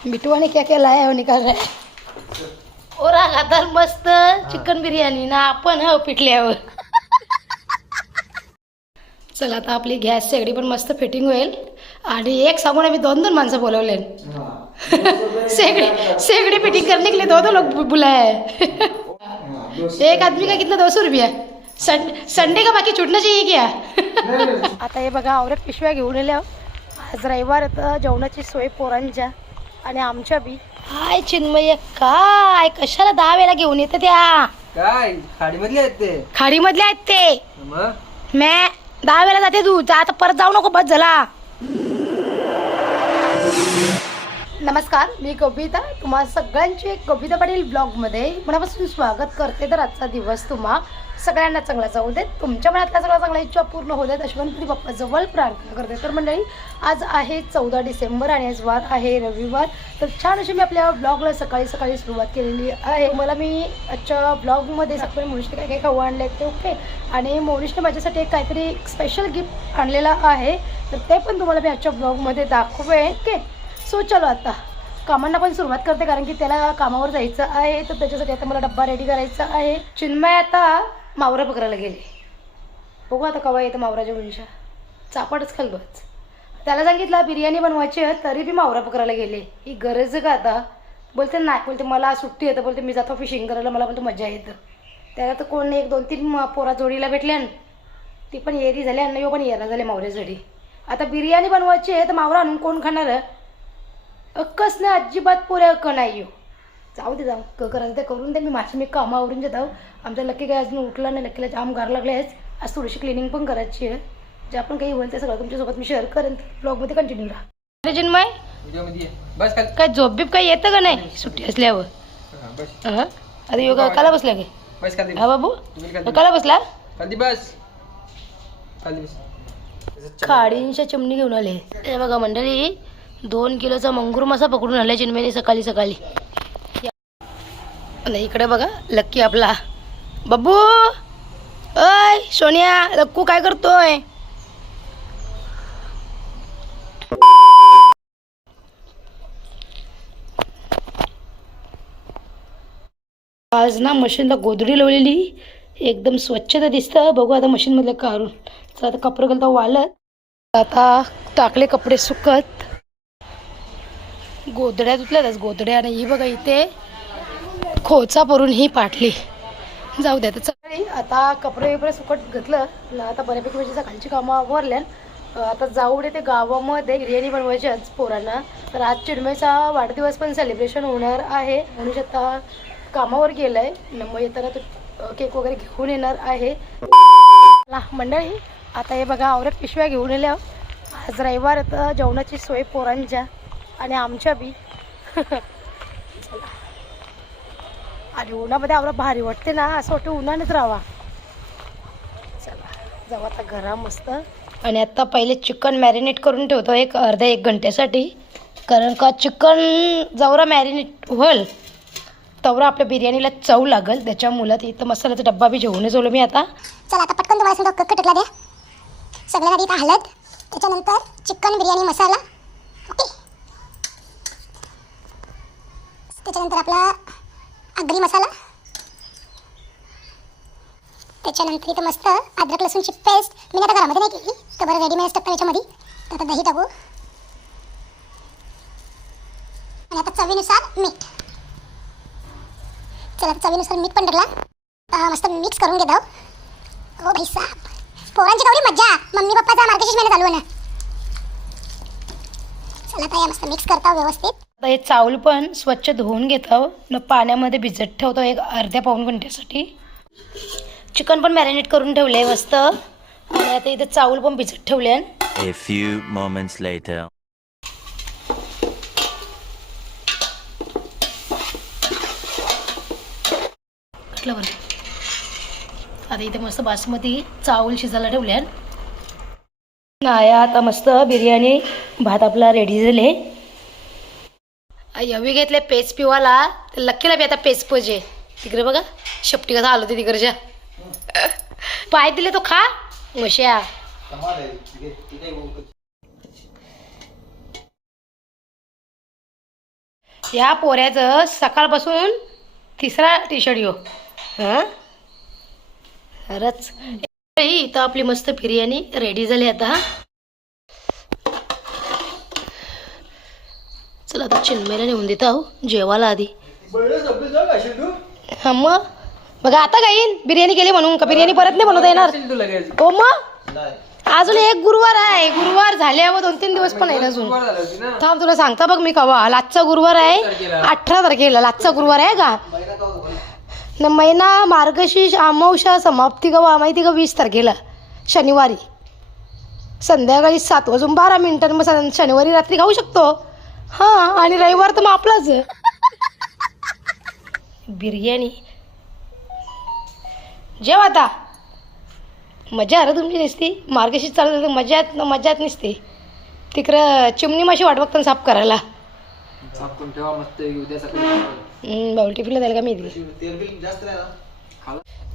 बिटुआ ने क्या क्या लाया है वो निकाल रहा है। और आता मस्त चिकन बिर्याणी ना आपण पिटल्यावर। चला आता आपली गॅस शेगडी पण मस्त फिटिंग होईल आणि एक सांगून आम्ही 2-2 माणसं बोलवले। शेगड़ी फिटिंग करने के लिए 2-2 लोग बुलाया है। एक आदमी का कितना 200 रुपया। संडे का बाकी छूटना चाहिए क्या? आता हे बघा औरत पिशव्या घेऊन आल्या। आज रविवार आता जेवणाची सोय पोरांच्या आणि आमच्या बी। हाय चिन्मय काय कशाला 10 वेळा घेऊन येते त्या? काय खाडीमधले आहेत ते? खाडीमधले आहेत ते। मग मैं 10 वेळा जाते तू आता परत जाऊ नको बस झाला। नमस्कार, मी कविता तुम्हा सगळ्यांचे कविता पाटील ब्लॉगमध्ये मनापासून स्वागत करते। तर आजचा दिवस तुम्हा सगळ्यांना चांगला जाऊ देत, तुमच्या मनातल्या सगळ्या चांगल्या इच्छा पूर्ण होऊ देत अशी गणपती बाप्पा जवळ प्रार्थना करते। तर मंडळी आज आहे 14 डिसेंबर आणि आज वार आहे रविवार। तर छान अशी मी आपल्या ब्लॉगला सकाळी सुरुवात केलेली आहे। मला मी आजच्या ब्लॉगमध्ये सकाळी मोनिशने काय काय खाऊ आणले ते ओके, आणि मोनिशने माझ्यासाठी एक काहीतरी स्पेशल गिफ्ट आणलेला आहे तर ते पण तुम्हाला मी आजच्या ब्लॉगमध्ये दाखवेन ओके। सो चलो आता कामांना पण सुरुवात करते कारण की त्याला कामावर जायचं आहे तर त्याच्यासाठी आता मला डब्बा रेडी करायचा आहे। चिन्मय आता मावरा पकडायला गेले, बघू आता कवा येतं मावराच्या वंशा चापाटच खाल बस। त्याला सांगितलं बिर्याणी बनवायची आहे तरी बी मावरा पकडायला गेले। ही गरज का आता? बोलते नाही, बोलते मला सुट्टी येतं, बोलते मी जातो फिशिंग करायला, मला बोलतो मजा येतं। त्याला तर कोण 1-2-3 पोरा जोडीला भेटल्या ती पण येरी झाली आणि यो पण येरा झाले मावऱ्यासाठी। आता बिर्याणी बनवायची आहे तर मावरा आणून कोण खाणार? अक्कच नाही अजिबात पोरे अक्क नाही। जाऊ दे जाऊ करायचं ते करून दे, मी कामावरून जात आहो। आमच्या लकी काय अजून उठला नाही, लकीला जाम गार लागले आहेच। आज थोडीशी क्लिनिंग पण करायची आहे, जे आपण काही होईल ते सगळं तुमच्यासोबत मी शेअर करेन। ब्लॉगमध्ये कंटिन्यू राहा। चिन्मय बस काय झोप बीप काही येतं का नाही सुट्टी असल्यावर? अरे योगा काला बसला गे? हा बाबू काला बसला? खाडींच्या चिमणी घेऊन आले हे बघा मंडळी। 2 किलोचा मंगूर मासा पकडून आलाय चिन्मयने सकाळी। आणि इकडे बघा लक्की आपला बब्बू। अय सोनिया लक्कू काय करतोय? आज ना मशीनला गोधडी लावलेली एकदम स्वच्छता दिसतं। बघू आता मशीन मधलं काढून। तर आता कपडे घालता वाळत, आता टाकले कपडे सुकत, गोधड्या धुतल्यातच गोधड्या। आणि ही बघा इथे खोचा भरून ही पाटली। जाऊ द्या तर आता कपडे वगैरे सुकट घेतलं आता बऱ्यापैकी म्हणजे सकाळची कामं आवरल्या। आता जाऊ दे ते गावामध्ये बिर्याणी बनवायची आज पोरांना। तर आज चिन्मयचा वाढदिवस पण सेलिब्रेशन होणार आहे। म्हणून आता कामावर गेलाय, मग येताना तो केक वगैरे घेऊन येणार आहे। मंडळी आता हे बघा औरत पिशव्या घेऊन आल्या। आज रविवार आता जेवणाची सोय पोरांच्या आणि आमच्या बी। चला आणि उन्हामध्ये आवरा भारी वाटते ना, असं वाटतं उन्हानेच राहावा। चला जाऊ आता घरा मस्त। आणि आता पहिले चिकन मॅरिनेट करून ठेवतो एक अर्धा 1 घंट्यासाठी, कारण का चिकन जवरा मॅरिनेट होईल तवरा आपल्या बिर्याणीला चव लागेल। त्याच्यामुळे इथं मसाल्याचा डब्बा बी घेऊनच आलो मी आता। चला आता पटकन तुम्हाला सांगतो कट टाकला द्या सगळ्या आधी हळद, त्याच्यानंतर चिकन बिर्याणी मसाला ओके, त्याच्यानंतर आपला आगरी मसाला, त्याच्यानंतर इथं मस्त अद्रक लसूणची पेस्ट मी आता घरामध्ये नाही केली तर बरं रेडीमेड असतात त्याच्यामध्ये। तर आता दही टाकू आणि आता चवीनुसार मीठ। चला चवीनुसार मीठ पण टाकला, मस्त मिक्स करून घेत आहो। ओ भाई साहब पोरांची केवढी मज्जा, मम्मी पप्पाचा मार्गशीर्ष महिना चालू आहे ना। चला आता मस्त मिक्स करता व्यवस्थित। आता हे चावल पण स्वच्छ धुवून घेतो न पाण्यामध्ये भिजत ठेवतो एक अर्ध्या पाऊण घंट्यासाठी। चिकन पण मॅरिनेट करून ठेवले मस्त, आणि आता इथे चावल पण भिजत ठेवले। A few moments later. कटलं बरं। आता इथे मस्त बासमती चावल शिजायला ठेवल्या। नाही आता मस्त बिर्याणी भात आपला रेडी झाले। यवी घेतले पेस्ट पिवाला, लक्कीला बी आता पेस्ट पाहिजे। तिकडे बघा शेपटी कसा आलो ते तिकडच्या पाय दिले तो खा मश्या। या पोऱ्याचं सकाळपासून तिसरा टी शर्ट यो हां खरंच. इथं आपली मस्त बिर्याणी रेडी झाली आता. चला आता चिन्मयला नेऊन देत आहो जेवायला आधी. हा मग बघा आता काय येईन बिर्याणी केली म्हणून का बिर्याणी परत नाही बनवता येणार हो मग. अजून एक गुरुवार आहे, गुरुवार झाल्यावर 2-3 दिवस पण आहे अजून. थांब तुला सांगता बघ मी कवा. आजचा गुरुवार आहे 18 तारखेला. आजचा गुरुवार आहे का न महिना मार्गशीर्ष अमावस्या समाप्ती कवा माहिती का 20 तारखेला शनिवारी संध्याकाळी 7:12 मग शनिवारी रात्री खाऊ शकतो. हां आणि रविवार तर मग आपलाच बिर्याणी. जेव आता. मजा अरे तुमची नसती मार्गशीर्ष चालू झाली मजाच नसते. तिकडं चिमणी माशी वाट बघताना साफ करायला. बाउल टिफिनला द्यायला का मी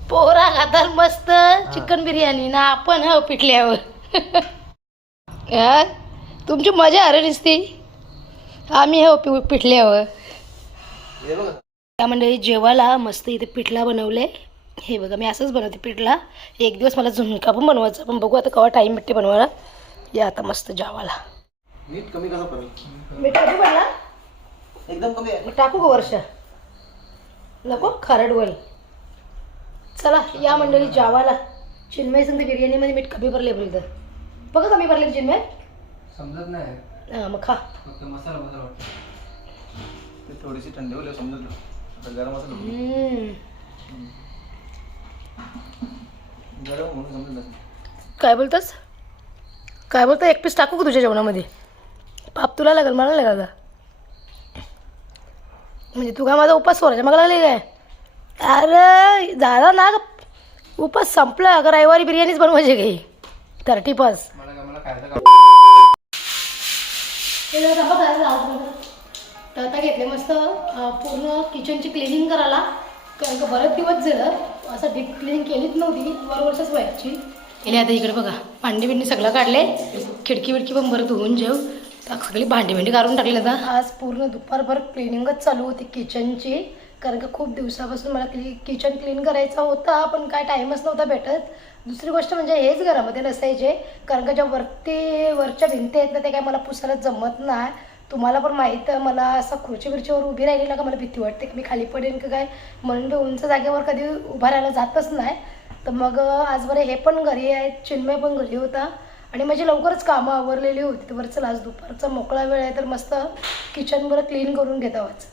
पोरा खातात मस्त चिकन बिर्याणी ना आपण हो पिठल्यावर. तुमची मजा अरे नसती आम्ही हो पिठल्यावर. त्या मंडळी जेवायला मस्त इथे पिठला बनवले. हे बघा मी असंच बनवते पिठला. एक दिवस मला झुणका पण बनवायचा पण बघू आता केव्हा टाईम भेटते बनवायला. या आता मस्त जेवायला. मीठ कमी कसं कमी मीठ कमी पडला एकदम कमी आहे. मग टाकू का वर्ष नको खारट होईल. चला या मंडळी जेवायला. चिन्मय सांगते बिर्याणीमध्ये मीठ कमी भरले बोलतं बघा कमी भरले चिन्मय समजत नाही. हां मग खा. फक्त मसाला वाटतं ते थोडीशी थंडी होईल समजत. गरम मसाला गरम म्हणून समजत. काय बोलतोस काय बोलतो. एक पीस टाकू का तुझ्या जेवणामध्ये. पाप तुला लागेल मला लागेल का म्हणजे तू काय माझा उपास सोडायचा मग लागले काय. अरे झाला ना उपास संपला. अगं रविवारी बिर्याणीच बनवायची काही 30 पास. मला खायचं तर आता घेतले मस्त पूर्ण किचनची क्लिनिंग करायला. कारण का बरेच दिवस झालं असं डीप क्लिनिंग केलीच नव्हती बरोबरच व्हायची. गेले आता इकडे बघा भांडी बिंडी सगळं काढले. खिडकी बिडकी पण बरं धुवून जेव सगळी भांडी बिंडी काढून टाकली. आता आज पूर्ण दुपारभर क्लिनिंगच चालू होती किचनची. कारण का खूप दिवसापासून मला किचन क्लीन करायचा होता पण काय टाईमच नव्हता भेटत. दुसरी गोष्ट म्हणजे हेच घरामध्ये नसायचे कारण का ज्या वरच्या भिंती आहेत ना ते काय मला पुसायला जमत नाही. तुम्हाला पण माहीत आहे मला असं खुर्चीवर उभी राहिली ना का मला भीती वाटते की मी खाली पडेन का काय म्हणून मी उंच जागेवर कधी उभा राहायला जातच नाही. तर मग आज बरं हे पण घरी आहेत चिन्मय पण घरी होता आणि माझी लवकरच कामं आवरलेली होती. तर बरं चला आज दुपारचा मोकळा वेळ आहे तर मस्त किचन बरं क्लीन करून घेतावच.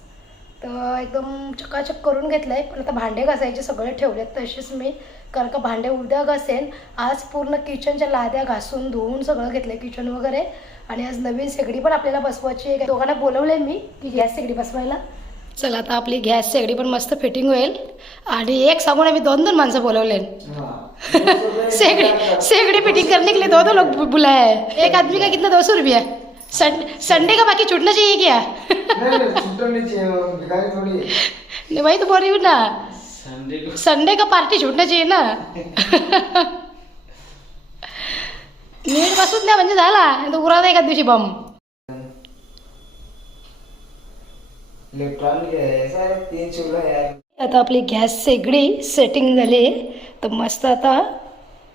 तर एकदम चकाचक करून घेतलं आहे. पण आता भांडे घासायचे सगळे ठेवलेत तसेच मी कारण का भांडे उद्या घासेन. आज पूर्ण किचनच्या लाद्या घासून धुवून सगळं घेतलं किचन वगैरे. आणि आज नवीन शेगडी पण आपल्याला बसवायची आहे. दोघांना बोलवले मी की गॅस शेगडी बसवायला. चला आता आपली गॅस शेगडी पण मस्त फिटिंग होईल. आणि एक सांगून आम्ही 2 माणसं बोलवले शेगडी फिटिंग करने के लिए 2 लोग बुलाए. एक आदमी का कितना 200 रुपया. संडे का बाकी छूटना चाहिए क्या. नहीं भाई तो बोल रही हूँ ना संडे का पार्टी छूटना चाहिए ना. नीट बसून द्या म्हणजे झाला तो उरादा एका दिवशी बम. आता आपली गॅस शेगडी सेटिंग झाली तर मस्त आता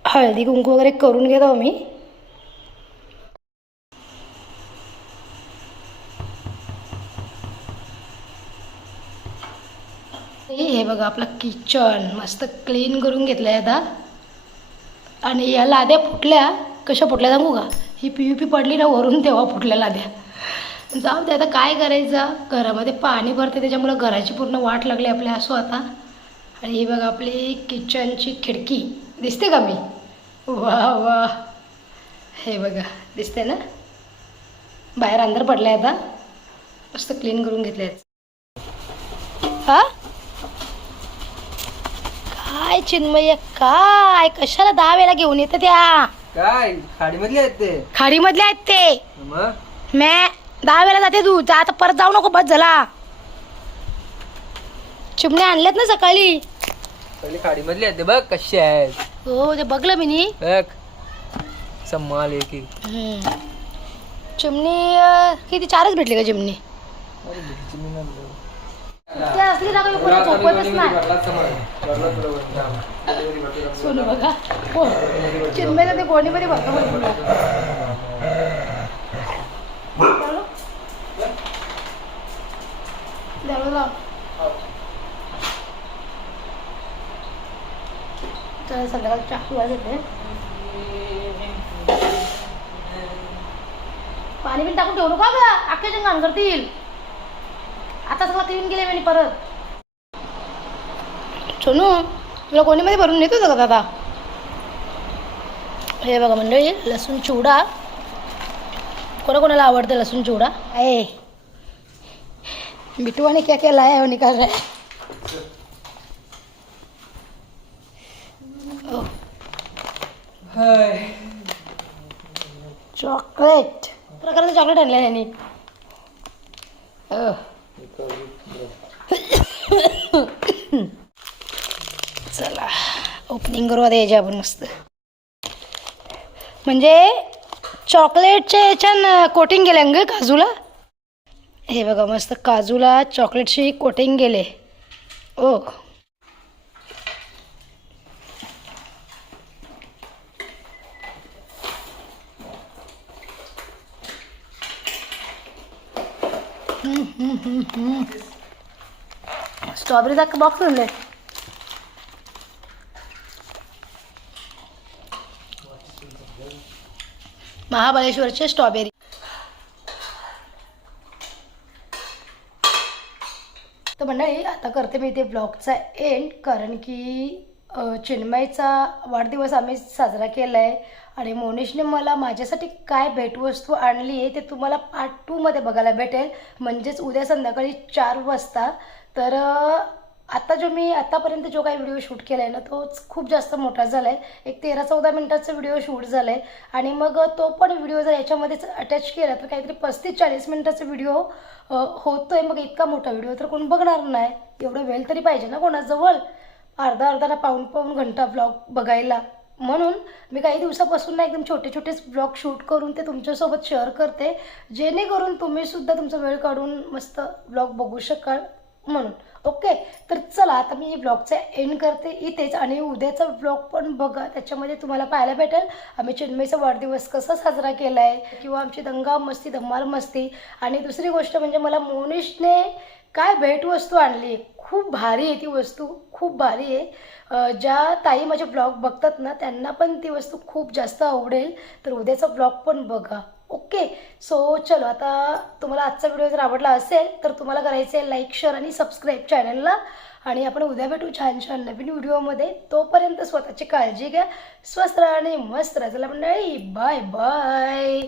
हळदी कुंकू वगैरे करून घेतो मी. हे बघा आपलं किचन मस्त क्लीन करून घेतलं आहे आता. आणि या लाद्या फुटल्या कशा फुटल्या सांगू का. ही PUP पडली ना वरून तेव्हा फुटल्या लाद्या. जाऊ दे आता काय करायचं घरामध्ये पाणी भरते त्याच्यामुळं घराची पूर्ण वाट लागली आपल्या असो आता. आणि ही बघा आपली किचनची खिडकी दिसते का मी. वा वा हे बघा दिसते ना. बाहेर अंधार पडला आहे आता मस्त क्लीन करून घेतले. हा काय चिन्मय काय कशाला 10 वेळा घेऊन येतं त्या. काय खाडीमधले आहेत ते. खाडीमधले आहेत ते. मग मैं 10 वेळा जाते तू जा आता परत जाऊ नको बस झाला. चिमण्या आणल्यात ना सकाळी. पहिले खाडीमधले आहेत ते बघ कसे आहेत. हो ते बघलं मी नी बघ सम्माल एक चिमणी किती 4च भेटले का चिमणी. ते असली ना काही कोणी झोपतच नाही. सोनू बघा चिन्मयचं ते गोणीमध्ये बघा चला संध्याकाळ चाकू येते. पाणी बिन टाकून ठेवू नका ग, अख्ख्याच्या घाण करतील. आता सगळं क्लीन केले मी परत. सोनू तुला कोणीमध्ये भरून नेतो का दादा? हे बघा मंडळी, लसूण चिवडा. कोणाकोणाला आवडतं लसूण चिवडा? आहे बिटू आणि क्या क्या लाया हो निकाल रहा है. चॉकलेट प्रकारचं चॉकलेट आणलं यांनी. चला ओपनिंग करू आता याची आपण मस्त. म्हणजे चॉकलेटच्या याच्यानं कोटिंग केलं अंग काजूला. हे बघा मस्त काजूला चॉकलेटची कोटिंग केले. ओ स्ट्रॉबेरीचा बॉक्स आणले. महाबळेश्वरचे स्ट्रॉबेरी. तर मंडळी आता करते मी इथे ब्लॉगचा एंड, कारण की चिन्मयचा वाढदिवस आम्ही साजरा केला आहे आणि मोनिशने मला माझ्यासाठी काय भेटवस्तू आणली आहे ते तुम्हाला पार्ट 2 मध्ये बघायला भेटेल, म्हणजेच उद्या संध्याकाळी 4 वाजता. तर आता जो मी आतापर्यंत जो काही व्हिडिओ शूट केला आहे ना तोच खूप जास्त मोठा झाला आहे. एक 13-14 मिनिटाचा व्हिडिओ शूट झाला आहे आणि मग तो पण व्हिडिओ जर याच्यामध्येच अटॅच केला तर काहीतरी 35-40 मिनिटाचा व्हिडिओ होतो आहे. मग इतका मोठा व्हिडिओ तर कोण बघणार नाही. एवढं वेळ तरी पाहिजे ना कोणाजवळ, अर्धा पाऊण घंटा ब्लॉग बघायला. म्हणून मी काही दिवसापासून ना एकदम छोटे छोटेच ब्लॉग शूट करून ते तुमच्यासोबत शेअर करते, जेणेकरून तुम्हीसुद्धा तुमचा वेळ काढून मस्त ब्लॉग बघू शकाल म्हणून. ओके, तर चला आता मी ब्लॉगचा एंड करते इथेच आणि उद्याचा ब्लॉग पण बघा, त्याच्यामध्ये तुम्हाला पाहायला भेटेल आम्ही चिन्मयचा वाढदिवस कसा साजरा केला आहे किंवा आमची दंगा मस्ती धम्माल मस्ती. आणि दुसरी गोष्ट म्हणजे मला मोनिशने काय भेटवस्तू आणली. खूप भारी आहे ती वस्तू, खूप भारी आहे. ज्या ताई माझे ब्लॉग बघतात ना त्यांना पण ती वस्तू खूप जास्त आवडेल. तर उद्याचा ब्लॉग पण बघा. ओके, सो चलो आता तुम्हाला आजचा व्हिडिओ जर आवडला असेल तर तुम्हाला करायचं आहे लाईक शेअर आणि सबस्क्राईब चॅनलला. आणि आपण उद्या भेटू छान छान नवीन व्हिडिओमध्ये. तोपर्यंत स्वतःची काळजी घ्या, स्वस्त राहा आणि मस्त राहा. चला मंडळी, बाय बाय.